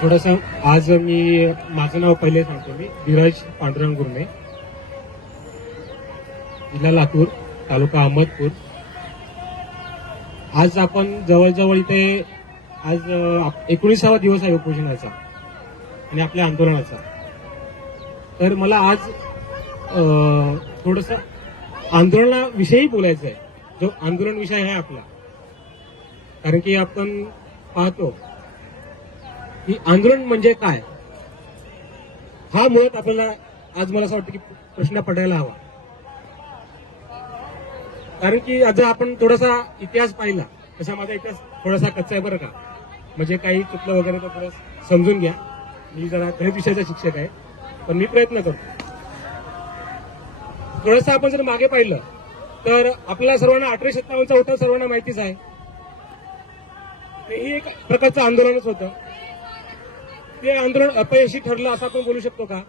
थोडंसं आज मी माझं नाव पहिले सांगतो मी धीरज पांडुरंग गुरमे. जिल्हा लातूर तालुका अहमदपूर. आज आपण जवळजवळ इथे आज एकोणीसावा दिवस आहे उपोषणाचा आणि आपल्या आंदोलनाचा. तर मला आज थोडंसं आंदोलनाविषयी बोलायचं आहे जो आंदोलन विषय आहे आपला. कारण की आपण पाहतो ही आंदोलन म्हणजे काय? हा मुळात आपल्याला आज मला असं वाटतं की प्रश्न पडायला हवा. कारण की आज आपण थोडासा इतिहास पाहिला तसा माझा इतिहास थोडासा कच्चा आहे बरं का. म्हणजे काही चुकलं वगैरे तर थोडं समजून घ्या. मी जरा गणित विषयाचा शिक्षक आहे पण मी प्रयत्न करतो. थोडंसं आपण जर मागे पाहिलं तर आपल्याला सर्वांना अठराशे सत्तावन्नचा होता सर्वांना माहितीच आहे. तेही एक प्रकारचं आंदोलनच होतं. ते आंदोलन अपयशी ठरलं असं आपण बोलू शकतो का?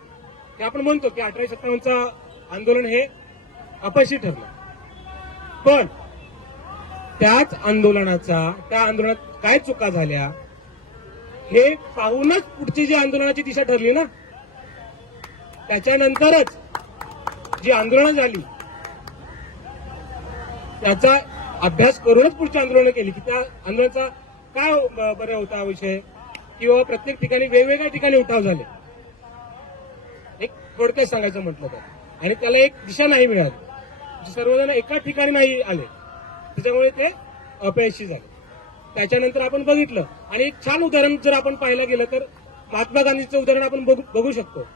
ते आपण म्हणतो की अठराशे सत्तावन्नचं आंदोलन हे अपयशी ठरलं. पण त्याच आंदोलनाचा त्या आंदोलनात काय चुका झाल्या? हे पाहूनच पुढची जी आंदोलनाची दिशा ठरली ना? त्याच्यानंतरच जी आंदोलनं झाली त्याचा अभ्यास करूनच पुढची आंदोलनं केली. की त्या आंदोलनाचा काय बरं होता विषय? किंवा प्रत्येक ठिकाणी वेगवेगळ्या ठिकाणी उठाव झाले. एक थोडक्यात सांगायचं म्हटलं तर. आणि त्याला एक दिशा नाही मिळाली. म्हणजे सर्वजण एका ठिकाणी नाही आले. त्याच्यामुळे ते अपयशी झाले. त्याच्यानंतर आपण बघितलं. आणि एक छान उदाहरण जर आपण पाहायला गेलं तर महात्मा गांधीचं उदाहरण आपण बघू बघू शकतो.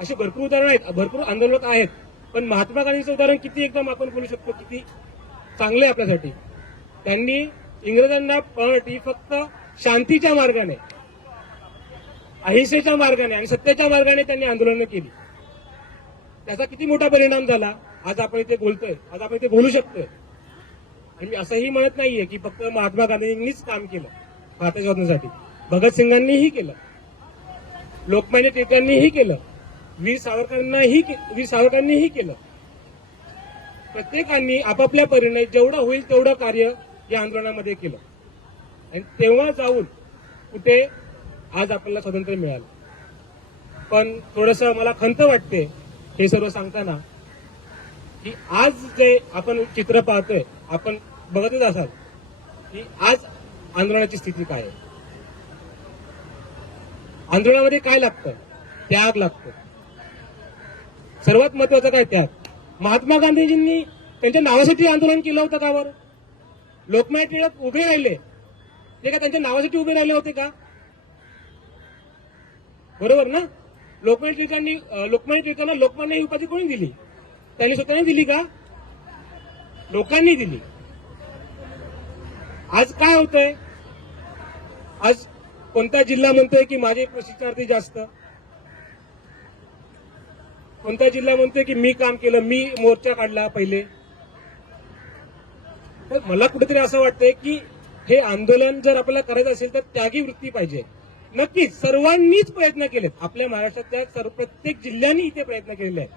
असे भरपूर उदाहरणं आहेत. भरपूर आंदोलक आहेत. पण महात्मा गांधीचं उदाहरण किती एकदम आपण बोलू शकतो? किती चांगले आहे आपल्यासाठी. त्यांनी इंग्रजांना पळण्यासाठी फक्त शांतीच्या मार्गाने अहिंसेच्या मार्गाने आणि सत्याच्या मार्गाने त्यांनी आंदोलनं केली. त्याचा किती मोठा परिणाम झाला आज आपण इथे बोलतोय आज आपण इथे बोलू शकतोय. आणि मी असंही म्हणत नाहीये की फक्त महात्मा गांधींनीच काम केलं भारतीय स्वातंत्र्यासाठी भगतसिंगांनीही केलं. लोकमान्य टिळकांनीही केलं. वीर सावरकरांनाही के- वीर सावरकरांनीही केलं. प्रत्येकांनी आपापल्या परीने जेवढं होईल तेवढं कार्य या आंदोलनामध्ये केलं. आणि तेव्हा जाऊन कुठे आज आपल्याला स्वातंत्र्य मिळालं. पण थोडस मला खंत वाटते हे सर्व सांगताना की आज जे आपण चित्र पाहतोय आपण बघतच असाल की आज आंदोलनाची स्थिती काय आहे. आंदोलनामध्ये काय लागतं? त्याग लागतो. सर्वात महत्वाचं काय त्याग? महात्मा गांधीजींनी त्यांच्या नावासाठी आंदोलन केलं होतं का बरं? लोकमान्य टिळक उभे राहिले. ते का त्यांच्या नावासाठी उभे राहिले होते का? बरोबर ना? लोकमान्य टिळकांनी लोकमान्य टिळकांना लोकमान्य ही उपाधी कोणी दिली? त्यांनी स्वतःने दिली का? लोकांनी दिली. आज काय होतंय? आज कोणता जिल्हा म्हणतोय की माझे प्रशिक्षणार्थी जास्त? कोणता जिल्हा म्हणतोय की मी काम केलं मी मोर्चा काढला पहिले? तर मला कुठेतरी असं वाटतंय की हे आंदोलन जर आपल्याला करायचं असेल तर त्यागी वृत्ती पाहिजे. नक्कीच सर्वांनीच प्रयत्न केलेत. आपल्या महाराष्ट्रातल्या सर्व प्रत्येक जिल्ह्यांनी इथे प्रयत्न केलेले आहेत.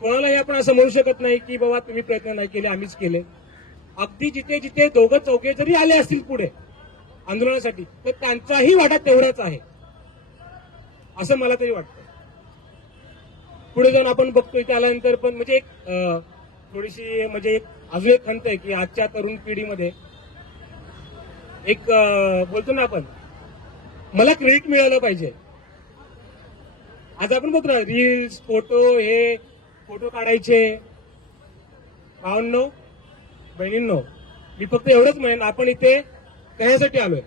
कोणालाही आपण असं म्हणू शकत नाही की बाबा तुम्ही प्रयत्न नाही केले आम्हीच केले. अगदी जिथे जिथे दोघं चौघे जरी आले असतील पुढे आंदोलनासाठी तर त्यांचाही वाटा तेवढाच आहे. असं मला तरी वाटतं पुढे जाऊन आपण बघतो इथे आल्यानंतर पण म्हणजे एक थोडीशी म्हणजे एक अजून एक खंत आहे की आजच्या तरुण पिढीमध्ये एक बोलतो ना आपण मला क्रेडिट मिळालं पाहिजे. आज आपण बघतो ना रील्स फोटो हे फोटो काढायचे. भावांनो बहिणींनो मी फक्त एवढंच म्हणेन आपण इथे कशासाठी आलोय?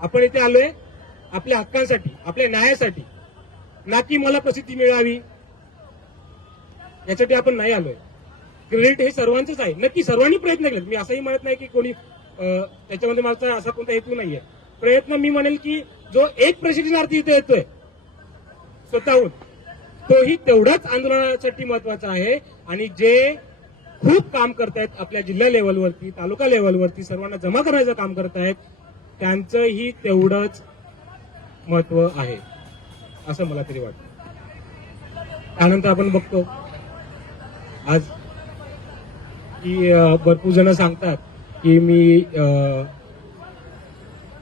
आपण इथे आलोय आपल्या हक्कांसाठी आपल्या न्यायासाठी. ना की मला प्रसिद्धी मिळावी यासाठी आपण नाही आलोय. क्रेडिट हे सर्वांचंच आहे. नक्की सर्वांनी प्रयत्न केले मी असंही म्हणत नाही की कोणी त्याच्यामध्ये माझा असा कोणता हेतू नाहीये. प्रयत्न मी म्हणेल की जो एक प्रशिक्षणार्थी इथे येतोय स्वतःहून तोही तेवढाच आंदोलनासाठी महत्त्वाचा आहे. आणि जे खूप काम करतायत आपल्या जिल्हा लेवलवरती तालुका लेवलवरती सर्वांना जमा करायचं काम करतायत त्यांचंही तेवढंच महत्त्व आहे. असं मला तरी वाटतं. त्यानंतर आपण बघतो आज की भरपूर जण सांगतात की मी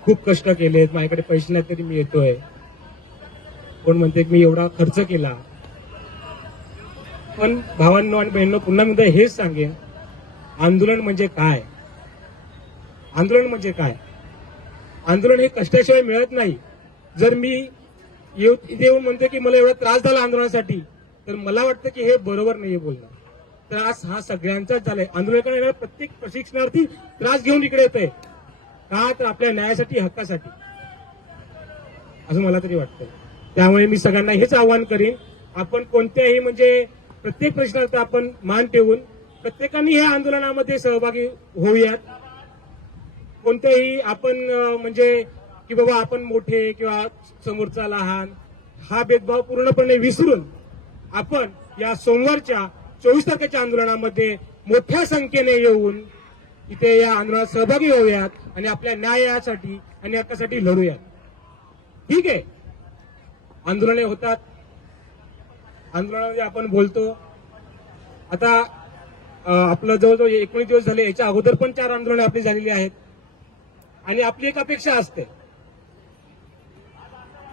खूप कष्ट केलेत माझ्याकडे पैसे नाही तरी मी येतोय. कोण म्हणते की मी एवढा खर्च केला. पण भावांनो आणि बहिणींनो पुन्हा मी हेच सांगेन. आंदोलन म्हणजे काय? आंदोलन म्हणजे काय? आंदोलन हे कष्टाशिवाय मिळत नाही. जर मी येऊ- इथे येऊन म्हणतो की मला एवढा त्रास झाला आंदोलनासाठी तर मला वाटतं की हे बरोबर नाही बोलणं. त्रास हा सगळ्यांचाच झालाय. आंदोलन करणाऱ्या प्रत्येक प्रशिक्षणार्थी त्रास घेऊन इकडे येतोय. का तर आपल्या न्यायासाठी हक्कासाठी? असं मला तरी वाटतं त्यामुळे मी सगळ्यांना हेच आवाहन करीन. आपण कोणत्याही म्हणजे प्रत्येक प्रश्नार्थ आपण मान ठेवून प्रत्येकाने या आंदोलनामध्ये सहभागी होऊयात. कोणत्याही आपण म्हणजे की बाबा आपण मोठे किंवा समोरचा लहान हा भेदभाव पूर्णपणे विसरून आपण या सोमवारच्या चोवीस तारखेच्या आंदोलनामध्ये मोठ्या संख्येने येऊन इथे या आंदोलनात सहभागी होऊयात आणि आपल्या न्यायासाठी आणि हक्कासाठी लढूयात. ठीक आहे? आंदोलने होतात. आंदोलनामध्ये आपण बोलतो. आता आपलं जवळजवळ एकोणीस दिवस झाले याच्या अगोदर पण चार आंदोलने आपली झालेली आहेत. आणि आपली एक अपेक्षा असते.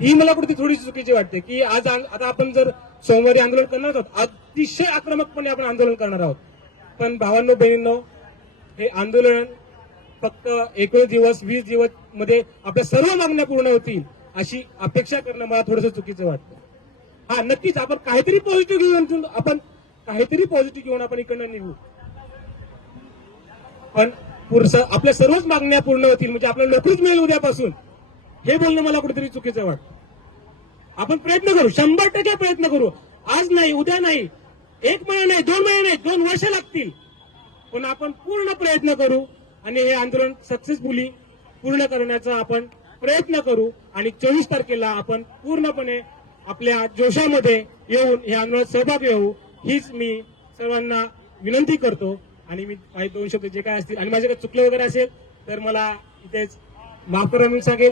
ही मला कुठे थोडी चुकीची वाटते की आज आता आपण जर सोमवारी आंदोलन करणार आहोत अतिशय आक्रमकपणे आपण आंदोलन करणार आहोत. पण भावांनो बहिणींनो हे आंदोलन फक्त एकोणीस दिवस वीस दिवसमध्ये आपल्या सर्व मागण्या पूर्ण होतील अशी अपेक्षा करणं मला थोडंसं चुकीचं वाटतं. हा नक्कीच आपण काहीतरी पॉझिटिव्ह घेऊन आपण काहीतरी पॉझिटिव्ह घेऊन आपण इकडनं निघू. पण पुरुष आपल्या सर्वच मागण्या पूर्ण होतील म्हणजे आपल्याला नोकरीच मिळेल उद्यापासून. हे बोलणं मला कुठेतरी चुकीचं वाटतं. आपण प्रयत्न करू शंभर टक्के प्रयत्न करू. आज नाही उद्या नाही एक महिना नाही दोन महिने नाही दोन वर्ष लागतील. पण आपण पूर्ण प्रयत्न करू आणि हे आंदोलन सक्सेसफुली पूर्ण करण्याचा आपण प्रयत्न करू आणि चोवीस तारखेला आपण पूर्णपणे आपल्या जोशामध्ये येऊन हे आंदोलनात सहभागी होऊ हीच मी सर्वांना विनंती करतो. आणि मी काही दोन शब्द जे काय असतील आणि माझे काही चुकले वगैरे असेल तर मला इथेच माफ करा मी सांगेल.